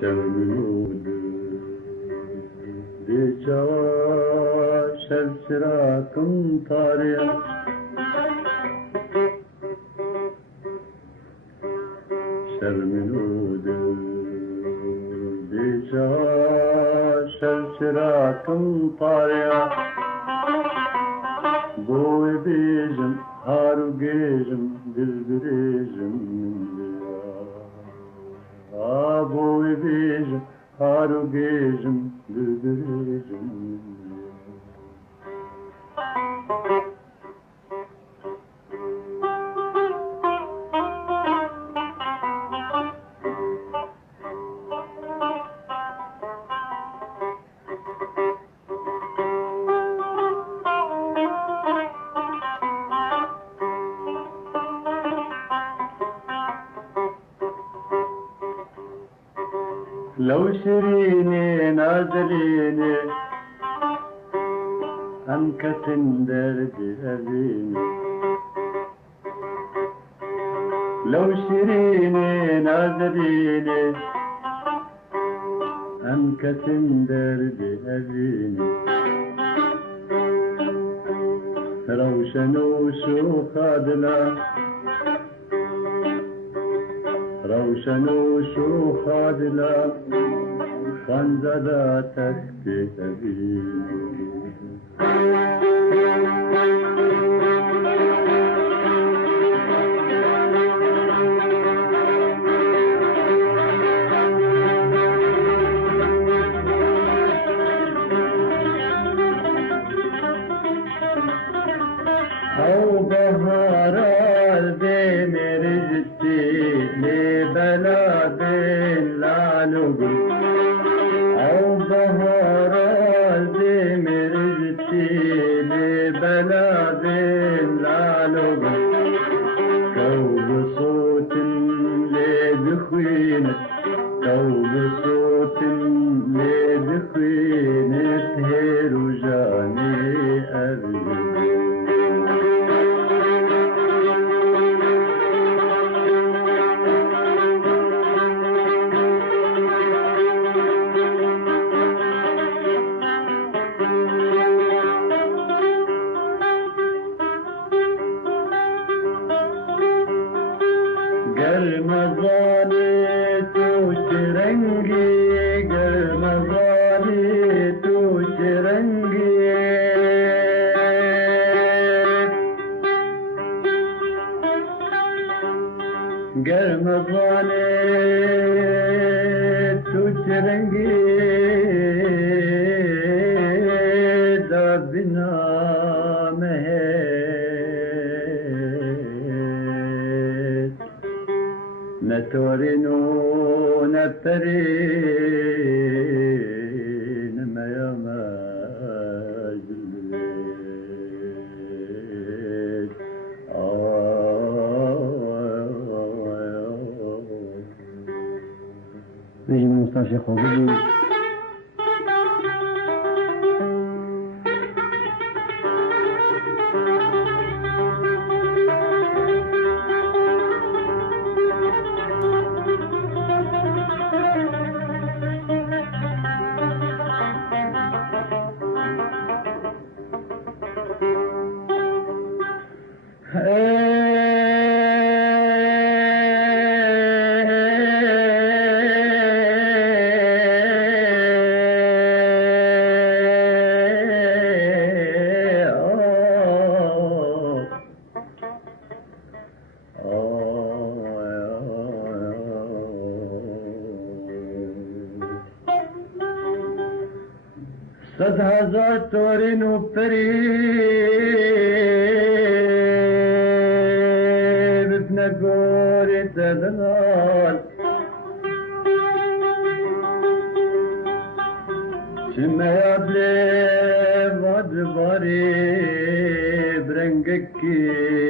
شمنود بجوا شرشراكم طاريا شمنود بجوا شرشراكم طاريا بوي بيجم هارو جيجم دلبريجم Boy bejim, haru gejim, düdürejim. لو شريني نازليني أنكتن دردي أبيني لو شريني نازليني أنكتن دردي أبيني روشن وشو خادلا روشن وشو خادلا خنزدا تكتي أبيني أو بهار بين رجتي لبلاد العلوم أو بهار بين رجتي لبلاد العلوم كوب صوت لدخينة كوب صوت لدخينة هيرو جاني أبي गरमज़ाने तोश रंगी गरमज़ाने तोश रंगी गरमज़ाने तोश रंगी दा बिना نتورينو نترين ما يوم جليت نجي من مستشفى خوجي صد هزار تورين وبريب بنقوري تدنال شما يابلي بعد باري برنقكي